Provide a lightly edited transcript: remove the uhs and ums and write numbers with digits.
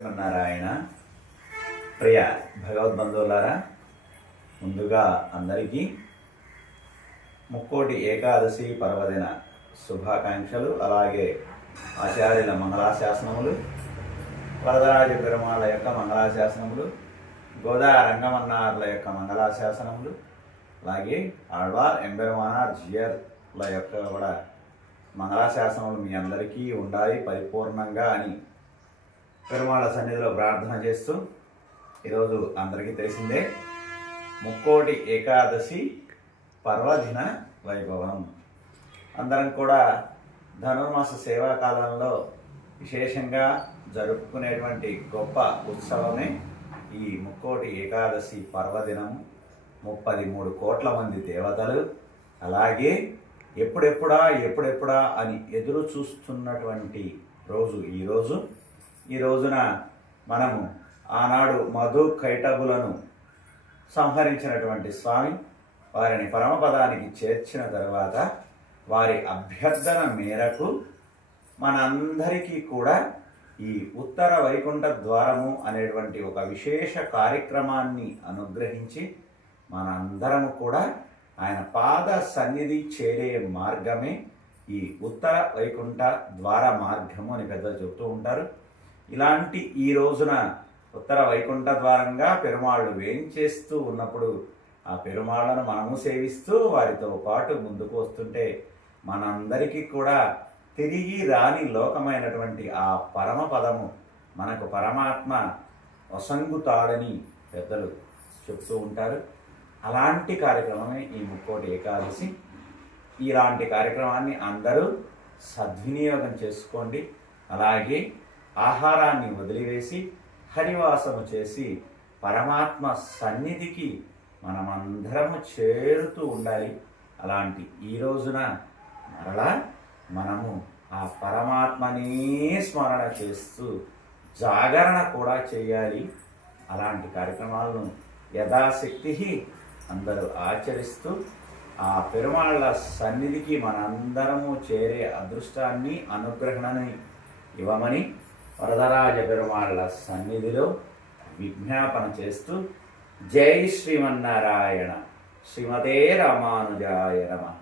నారాయణ. ప్రియ భగవద్బంధువులారా, ముందుగా అందరికీ ముక్కోటి ఏకాదశి పర్వదిన శుభాకాంక్షలు. అలాగే ఆచార్యుల మంగళాశాసనములు, వరదరాజ పెరుమాళ్ళ యొక్క మంగళాశాసనములు, గోదా రంగమన్నార్ల యొక్క మంగళాశాసనములు, అలాగే ఆళ్వార్ ఎంబెరుమానార్ జియర్ల యొక్క కూడా మంగళాశాసనములు మీ అందరికీ ఉండాలి పరిపూర్ణంగా అని పెరుమాళ్ళ సన్నిధిలో ప్రార్థన చేస్తూ, ఈరోజు అందరికీ తెలిసిందే ముక్కోటి ఏకాదశి పర్వదిన వైభవం. అందరం కూడా ధనుర్మాస సేవాకాలంలో విశేషంగా జరుపుకునేటువంటి గొప్ప ఉత్సవమే ఈ ముక్కోటి ఏకాదశి పర్వదినం. 33 కోట్ల మంది దేవతలు అలాగే ఎప్పుడెప్పుడా అని ఎదురు చూస్తున్నటువంటి రోజు ఈ రోజున మనము ఆనాడు మధు కైటబులను సంహరించినటువంటి స్వామి వారిని పరమపదానికి చేర్చిన తర్వాత వారి అభ్యర్థన మేరకు మనందరికీ కూడా ఈ ఉత్తర వైకుంఠ ద్వారము అనేటువంటి ఒక విశేష కార్యక్రమాన్ని అనుగ్రహించి మనందరము కూడా ఆయన పాద సన్నిధి చేరే మార్గమే ఈ ఉత్తర వైకుంఠ ద్వార మార్గము అని పెద్దలు చెబుతూ ఉంటారు. ఇలాంటి ఈ రోజున ఉత్తర వైకుంఠ ద్వారంగా పెరుమాళ్ళు వేంచేస్తూ ఉన్నప్పుడు ఆ పెరుమాళ్లను మనము సేవిస్తూ వారితో పాటు ముందుకు వస్తుంటే మనందరికీ కూడా తిరిగి రాని లోకమైనటువంటి ఆ పరమపదము మనకు పరమాత్మ వసంగుతాడని పెద్దలు చెప్తూ ఉంటారు. అలాంటి కార్యక్రమమే ఈ ముక్కోటి ఏకాదశి. ఇలాంటి కార్యక్రమాన్ని అందరూ సద్వినియోగం చేసుకోండి. అలాగే ఆహారాన్ని వదిలివేసి హరివాసము చేసి పరమాత్మ సన్నిధికి మనమందరము చేరుతూ ఉండాలి. అలాంటి ఈ రోజున మరలా మనము ఆ పరమాత్మనే స్మరణ చేస్తూ జాగరణ కూడా చేయాలి. అలాంటి కార్యక్రమాలను యథాశక్తి అందరూ ఆచరిస్తూ ఆ పెరుమాళ్ళ సన్నిధికి మనందరము చేరే అదృష్టాన్ని అనుగ్రహణని ఇవ్వమని వరదరాజ పెరుమాళ్ళ సన్నిధిలో విజ్ఞాపన చేస్తూ జై శ్రీమన్నారాయణ. శ్రీమతే రామానుజాయ నమః.